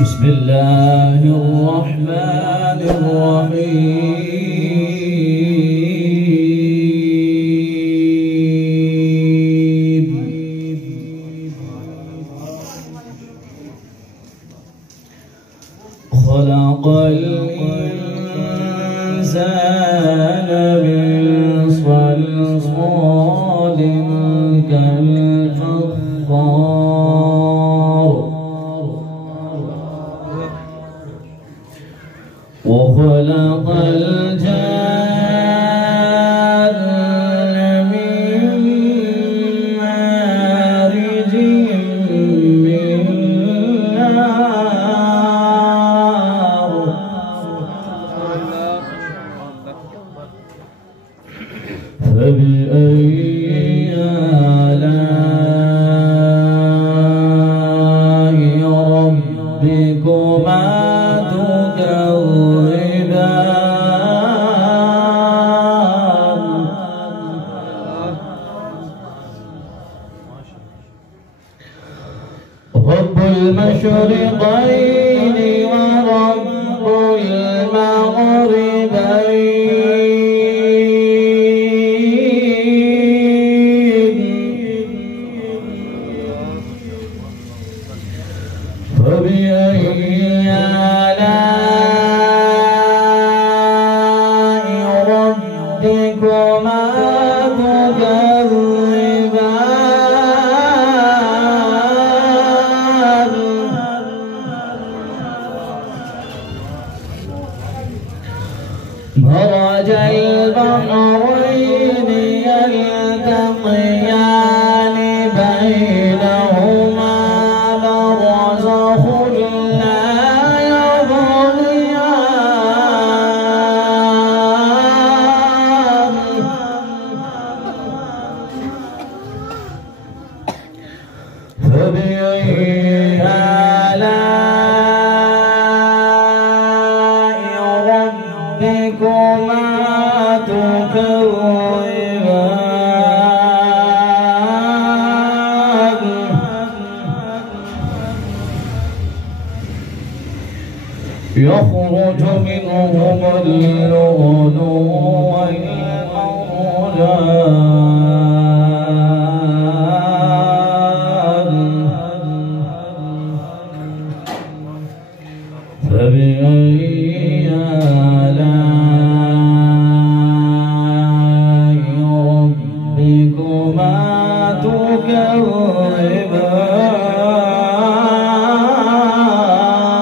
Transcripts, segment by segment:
بسم الله الرحمن الرحيم. خلق الإنسان من صلصال كالفخار وخلق الجان من مارج من نار فبأي آلاء ربكما رب المشرقين ورب المغربين فبأي آلاء ربكما مرج البحرين يلتقيان بينهما برزخ لا يبغيان فبأي آلاء ربكما تكذبان يخرج منهما اللؤلؤ والمرجان فبأي آلاء ربكما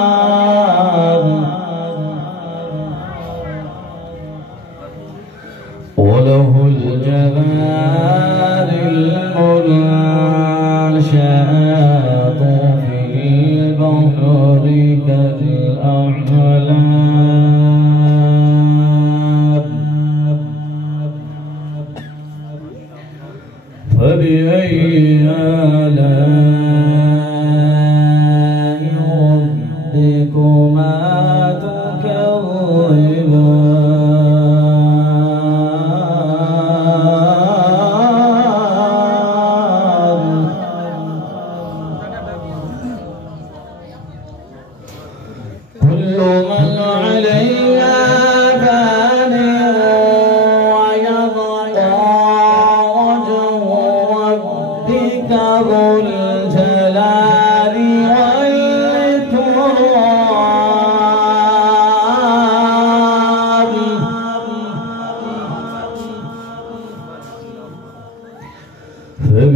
تكذبان وله الجوار المنشآت في البحر كالأعلام فبأي آلاء ربكما تكذبان كل من عليها فان ويبقى وجه ربك ذو الجلال والإكرام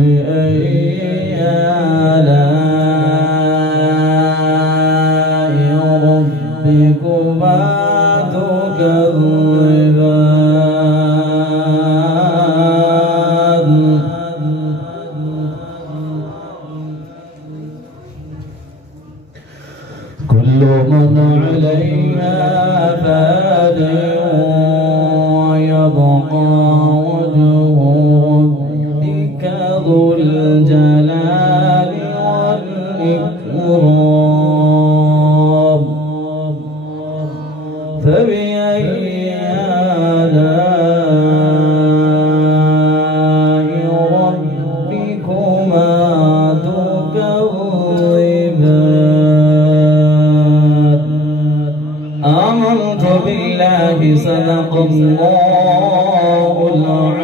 فبأي آلاء ربكما تكذبان كل من عليها فان ويبقى وجه ربك ذو الجلال والإكرام فبأي آلاء ربكما تكذبان بالله صدق الله العظيم.